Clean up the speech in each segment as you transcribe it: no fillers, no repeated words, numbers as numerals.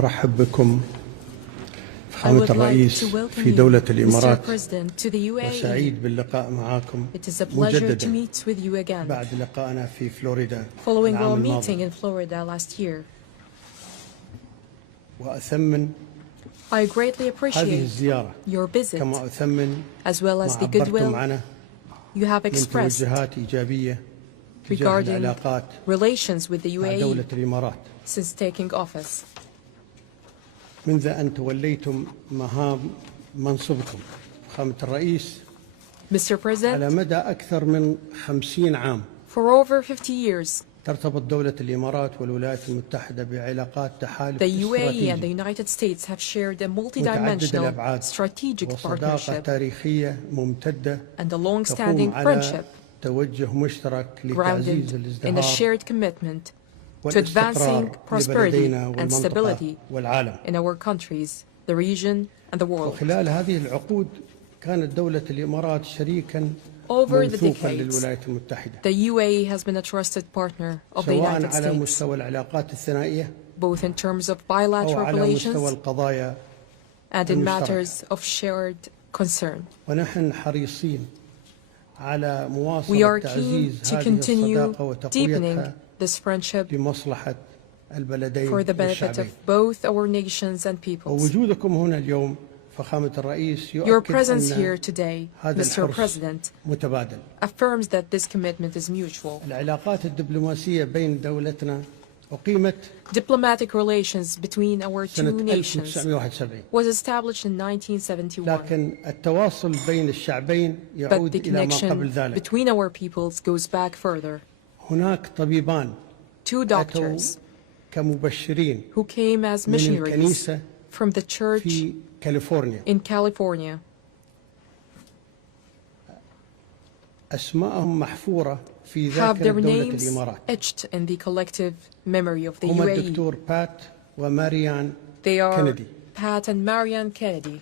أرحب بكم فخامة الرئيس في دولة الإمارات وسعيد باللقاء معكم مجددا بعد لقائنا في فلوريدا العام الماضي وأثمن هذه الزيارة كما أثمن ما عبرتم عنه من توجهات إيجابية تجاه العلاقات مع دولة الإمارات منذ أن توليتم مهام منصبكم فخامة الرئيس على مدى أكثر من 50 عام ترتبط دولة الإمارات والولايات المتحدة بعلاقات تحالف UAE and the United States have shared a multidimensional strategic partnership and a long-standing friendship grounded in a shared commitment to advancing prosperity and stability in our countries, the region and the world. Over the decades, the UAE has been a trusted partner of the United States, both in terms of bilateral relations and in matters of shared concern. We are keen to continue deepening this friendship for the benefit of both our nations and peoples. Your presence here today, Mr. President, affirms that this commitment is mutual. Diplomatic relations between our two nations was established in 1971, but the connection between our peoples goes back further. Two doctors who came as missionaries from the church in California have their names etched in the collective memory of the UAE. They are Pat and Marianne Kennedy.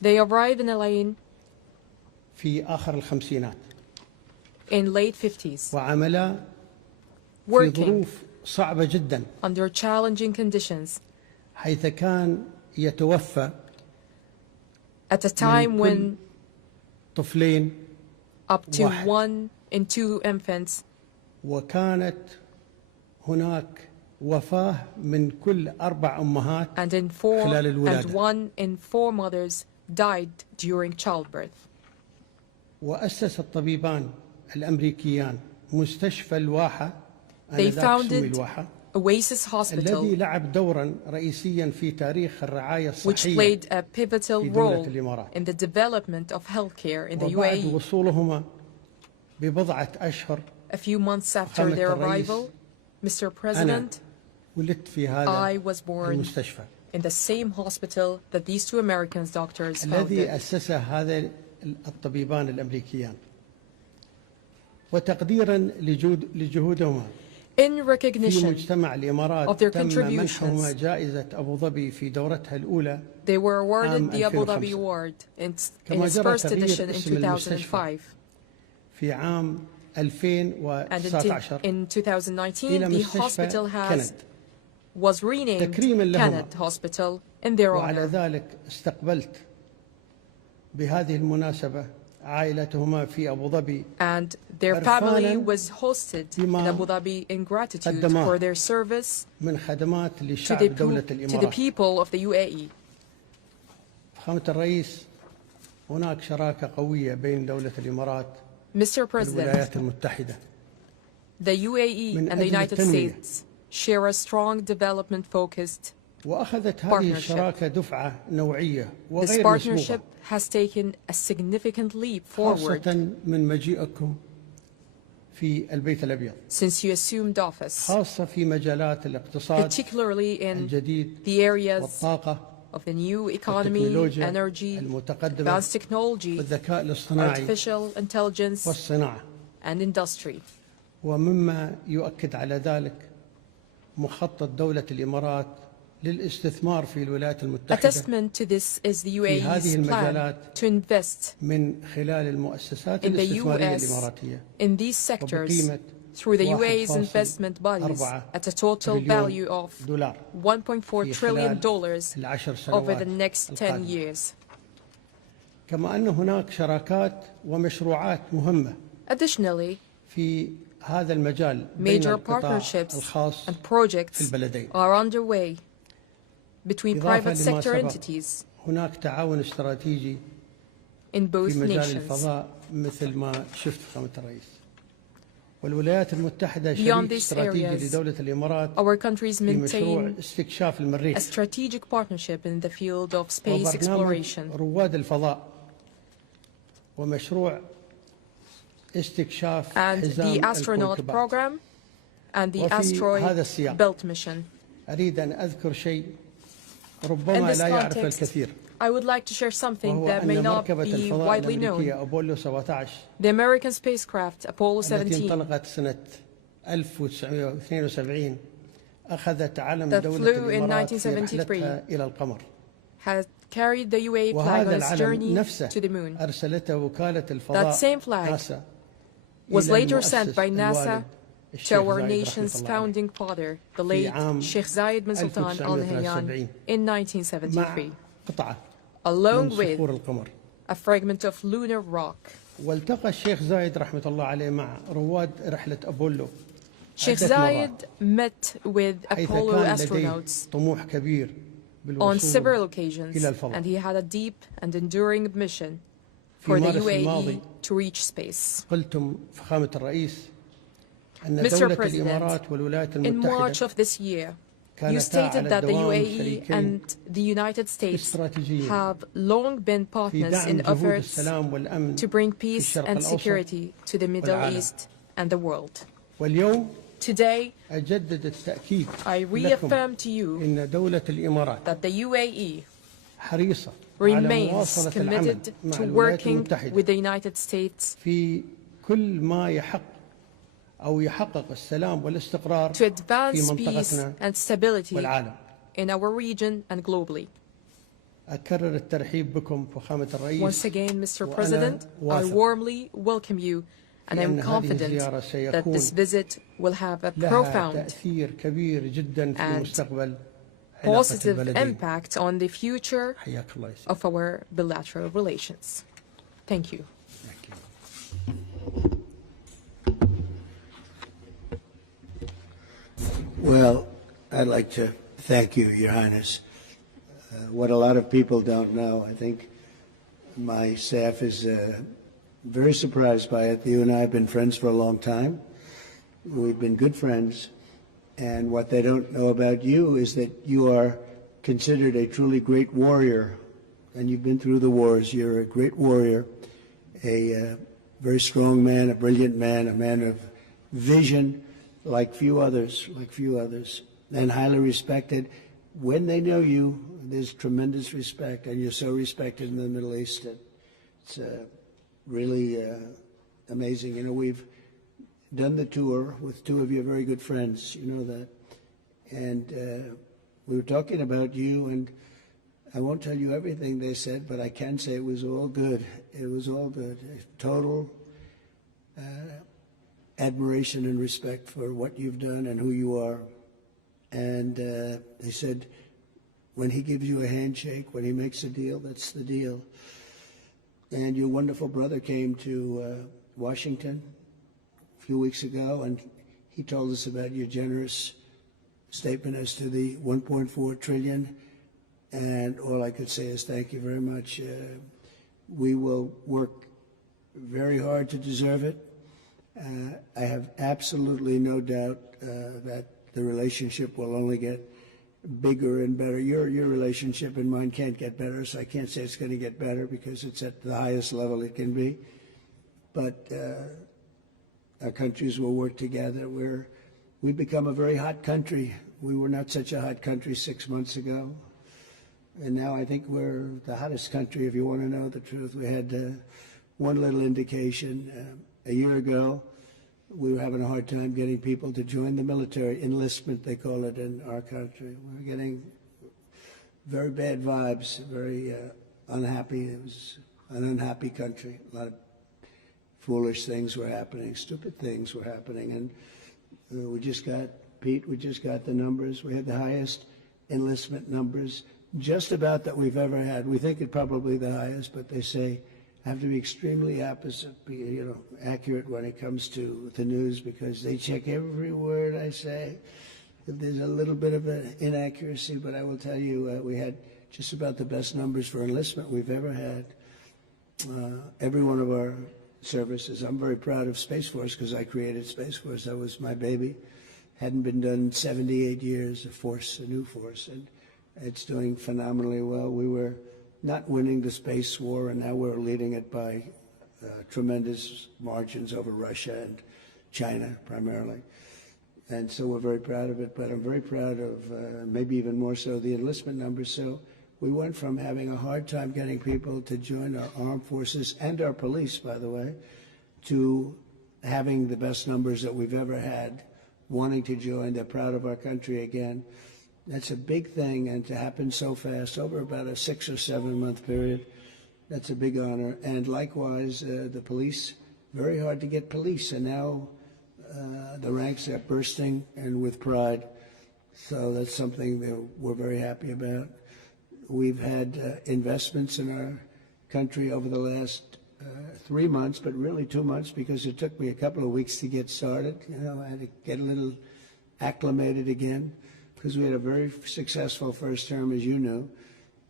They arrived in Al-Ain in late 50s, working under challenging conditions at a time when up to 1 in 2 infants and one in 4 mothers died during childbirth. They founded Oasis Hospital, which played a pivotal role in the development of healthcare in the UAE. A few months after their arrival, Mr. President, I was born in the same hospital that these 2 American doctors founded. In recognition of their contributions, they were awarded the Abu Dhabi Award in its first edition in 2005. And in 2019, the hospital was renamed Kenneth Hospital in their honor. And their family was hosted in Abu Dhabi in gratitude for their service to the people of the UAE. Mr. President, the UAE and the United States share a strong development-focused partnership. This partnership has taken a significant leap forward since you assumed office, particularly in the areas of the new economy, energy, advanced technology, artificial intelligence, and industry. A testament to this is the UAE's plan to invest in the US in these sectors through the UAE's investment bodies at a total value of $1.4 trillion over the next 10 years. كما أن هناك شراكات ومشروعات مهمة Additionally, في هذا المجال major partnerships and projects are underway between private sector entities هناك تعاون استراتيجي in both في مجال nations. الفضاء مثل ما شفت فخامة الرئيس. والولايات المتحدة Beyond شريك these استراتيجي areas, لدولة الإمارات our countries في مشروع maintain استكشاف المريخ a strategic partnership in the field of space وبرنامج exploration رواد الفضاء ومشروع استكشاف and حزام the astronaut الكويكبات. program and the وفي هذا asteroid السياق belt mission. أريد أن أذكر شيء In ربما this لا يعرف context, الكثير I would like to share something وهو that may أن not مركبة be الفضاء widely الأمريكية known. أبولو 17 The American spacecraft Apollo التي 17 انطلقت سنة 1972 أخذت علم that دولة flew in الإمارات في 1973 رحلتها إلى القمر. has carried the UAE flag on وهذا its العلم journey نفسه to the moon. أرسلته وكالة That الفضاء same flag ناسا was إلى later sent المؤسس by NASA الوالد to الشيخ our زايد nation's رحمة الله عليه founding father, the late عام Sheikh Zayed bin Sultan Al Nahyan in مع 1973, قطعة along من with صخور القمر. a fragment of lunar rock. والتقى الشيخ زايد رحمة الله عليه مع رواد رحلة أبولو Sheikh عدة مرات Zayed met with حيث Apollo كان لديه astronauts طموح كبير on بالوصول several occasions, إلى الفضاء. and he had a deep and enduring mission في for the مارس UAE الماضي to reach space. قلتم فخامة الرئيس أن Mr. دولة President, الإمارات والولايات in March المتحدة of this year, you كانتا stated على that the الدوام UAE شريكين and the United States استراتيجيين have long been في partners دعم in جهود efforts السلام والأمن to bring في peace الشرق and الأوسط security to the Middle والعالم. East and the world. واليوم Today, أجدد التأكيد I لكم reaffirm to you إن دولة الإمارات that the UAE حريصة على remains مواصلة العمل committed مع to الولايات working المتحدة with the United States في كل ما يحقق السلام والاستقرار to في advance peace منطقتنا and stability والعالم. in our region and globally. أكرر الترحيب بكم فخامة الرئيس. Once again, Mr. وأنا President, I واثق warmly welcome you, and I'm بأن هذه confident الزيارة that this سيكون visit will have a لها profound تأثير كبير جدا في and مستقبل علاقة positive البلدين. impact on the future حياك الله يا سيدي. of our bilateral relations. Thank you. Thank you. Well, I'd like to thank you, Your Highness. What a lot of people don't know, I think my staff is very surprised by it. You and I have been friends for a long time. We've been good friends. And what they don't know about you is that you are considered a truly great warrior. And you've been through the wars. You're a great warrior, a very strong man, a brilliant man, a man of vision, like few others, and highly respected. When they know you, there's tremendous respect, and you're so respected in the Middle East that it's really amazing. You know, we've done the tour with two of your very good friends, you know that, and we were talking about you, and I won't tell you everything they said, but I can say it was all good. It was all good. Total admiration and respect for what you've done and who you are. And they said, when he gives you a handshake, when he makes a deal, that's the deal. And your wonderful brother came to Washington a few weeks ago, and he told us about your generous statement as to the 1.4 trillion. And all I could say is thank you very much. We will work very hard to deserve it. I have absolutely no doubt that the relationship will only get bigger and better. Your relationship and mine can't get better, so I can't say it's going to get better because it's at the highest level it can be. But our countries will work together. We've become a very hot country. We were not such a hot country 6 months ago. And now I think we're the hottest country, if you want to know the truth. We had one little indication. A year ago, we were having a hard time getting people to join the military. Enlistment, they call it in our country. We were getting very bad vibes, very unhappy. It was an unhappy country. A lot of foolish things were happening, stupid things were happening. And we just got the numbers. We had the highest enlistment numbers just about that we've ever had. We think it probably the highest, but they say have to be extremely accurate when it comes to the news, because they check every word I say. There's a little bit of an inaccuracy, but I will tell you, we had just about the best numbers for enlistment we've ever had. Every one of our services. I'm very proud of Space Force because I created Space Force. That was my baby. Hadn't been done in 78 years, a new force, and it's doing phenomenally well. We were not winning the space war, and now we're leading it by tremendous margins over Russia and China primarily. And so we're very proud of it, but I'm very proud of, maybe even more so, the enlistment numbers. So we went from having a hard time getting people to join our armed forces and our police, by the way, to having the best numbers that we've ever had, wanting to join. They're proud of our country again. That's a big thing, and to happen so fast, over about a 6 or 7 month period, that's a big honor. And likewise, the police, very hard to get police, and now the ranks are bursting and with pride. So that's something that we're very happy about. We've had investments in our country over the last 3 months, but really 2 months, because it took me a couple of weeks to get started. I had to get a little acclimated again, because we had a very successful first term, as you know.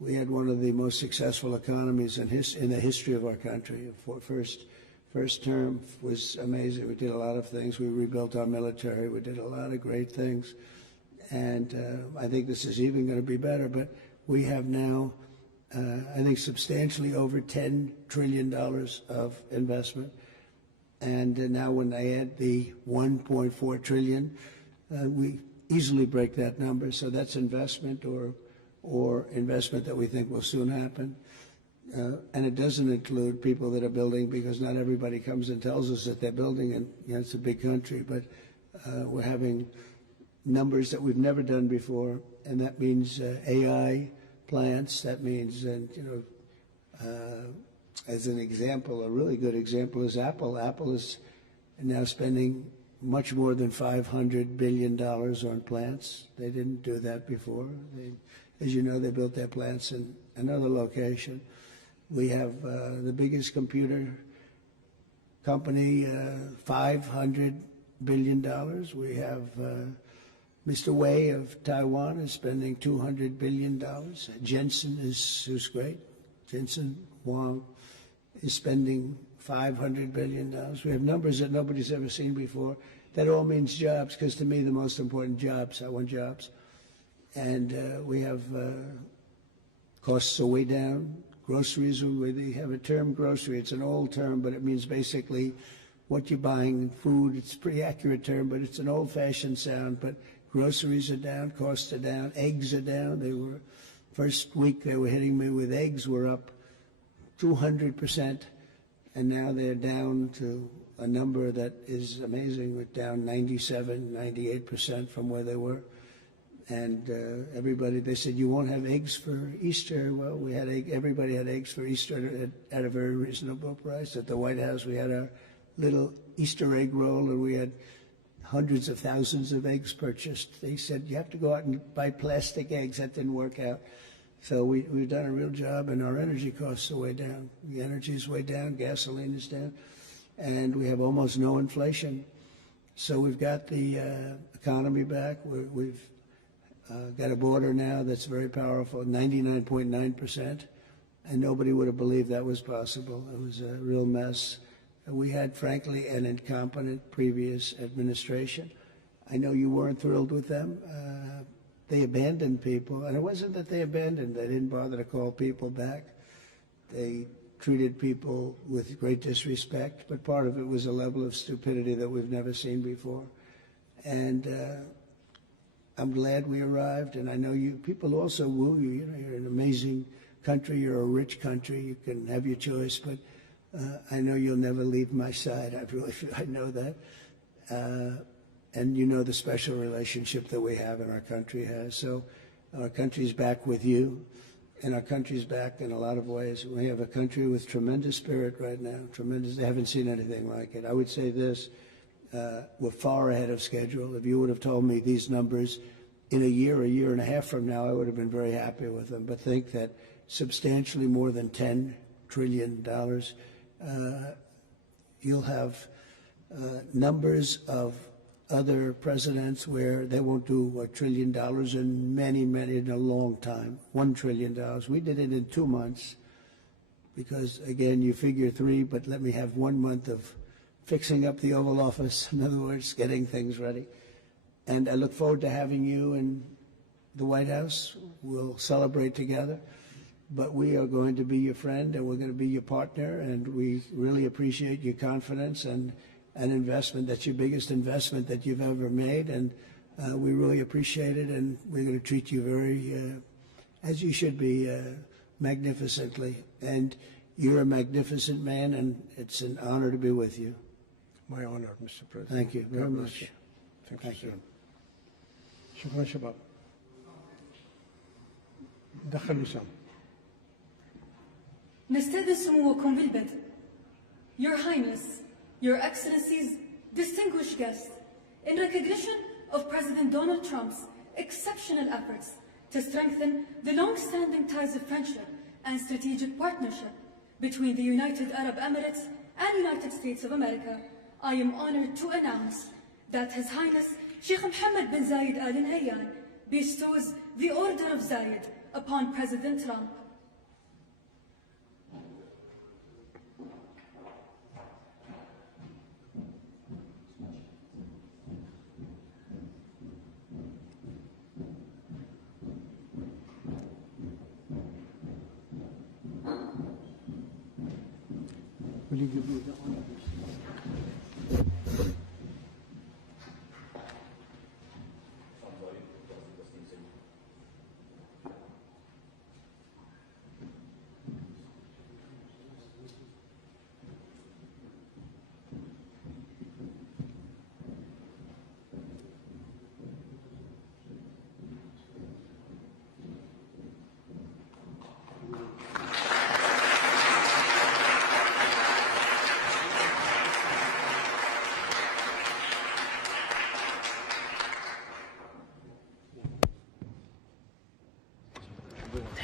We had one of the most successful economies in the history of our country. First term was amazing. We did a lot of things. We rebuilt our military. We did a lot of great things. And I think this is even going to be better. But we have now, I think, substantially over $10 trillion of investment. And now when I add the $1.4 trillion, we easily break that number. So that's investment or investment that we think will soon happen. And it doesn't include people that are building, because not everybody comes and tells us that they're building, and it's a big country, but we're having numbers that we've never done before, and that means AI plants. That means, as an example, a really good example is Apple. Apple is now spending much more than $500 billion on plants. They didn't do that before. As you know, they built their plants in another location. We have the biggest computer company, $500 billion. We have Mr. Wei of Taiwan is spending $200 billion. Jensen who's great. Jensen Huang is spending $500 billion. We have numbers that nobody's ever seen before. That all means jobs, because to me the most important jobs, I want jobs. And we have costs are way down. Groceries, we have a term, grocery. It's an old term, but it means basically what you're buying, food. It's a pretty accurate term, but it's an old-fashioned sound. But groceries are down, costs are down, eggs are down. They were, first week they were hitting me with eggs were up 200%, and now they're down to a number that is amazing. We're down 97, 98% from where they were. And everybody, they said, you won't have eggs for Easter. Well, we had everybody had eggs for Easter at a very reasonable price. At the White House, we had our little Easter egg roll, and we had hundreds of thousands of eggs purchased. They said, you have to go out and buy plastic eggs. That didn't work out. So we've done a real job, and our energy costs are way down. The energy is way down, gasoline is down, and we have almost no inflation. So we've got the economy back. We've got a border now that's very powerful, 99.9%, and nobody would have believed that was possible. It was a real mess. We had, frankly, an incompetent previous administration. I know you weren't thrilled with them. They abandoned people, and it wasn't that they abandoned. They didn't bother to call people back. They treated people with great disrespect, but part of it was a level of stupidity that we've never seen before. And I'm glad we arrived, and I know people also woo you. You know, you're an amazing country. You're a rich country. You can have your choice, but I know you'll never leave my side. I know that. And you know the special relationship that we have and our country has. So our country's back with you. and our country's back in a lot of ways. We have a country with tremendous spirit right now, tremendous. They haven't seen anything like it. I would say this, we're far ahead of schedule. If you would have told me these numbers in a year and a half from now, I would have been very happy with them. But think that substantially more than $10 trillion, you'll have numbers of other presidents where they won't do $1 trillion in many, in a long time. $1 trillion. We did it in 2 months because, again, you figure 3, but let me have 1 month of fixing up the Oval Office. In other words, getting things ready. And I look forward to having you in the White House. We'll celebrate together. But we are going to be your friend and we're going to be your partner, and we really appreciate your confidence and an investment. That's your biggest investment that you've ever made, and we really appreciate it, and we're going to treat you very, as you should be, magnificently. And you're a magnificent man, and it's an honor to be with you. My honor, Mr. President. Thank you very much. Thank you. شكرا شباب. دخل وسام. نستأذن سموكم بالبدء. Your Highness, Your Excellencies, distinguished guests, in recognition of President Donald Trump's exceptional efforts to strengthen the long-standing ties of friendship and strategic partnership between the United Arab Emirates and United States of America, I am honored to announce that His Highness Sheikh Mohammed bin Zayed Al Nahyan bestows the Order of Zayed upon President Trump. Will you give me the honor?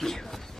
Thank you.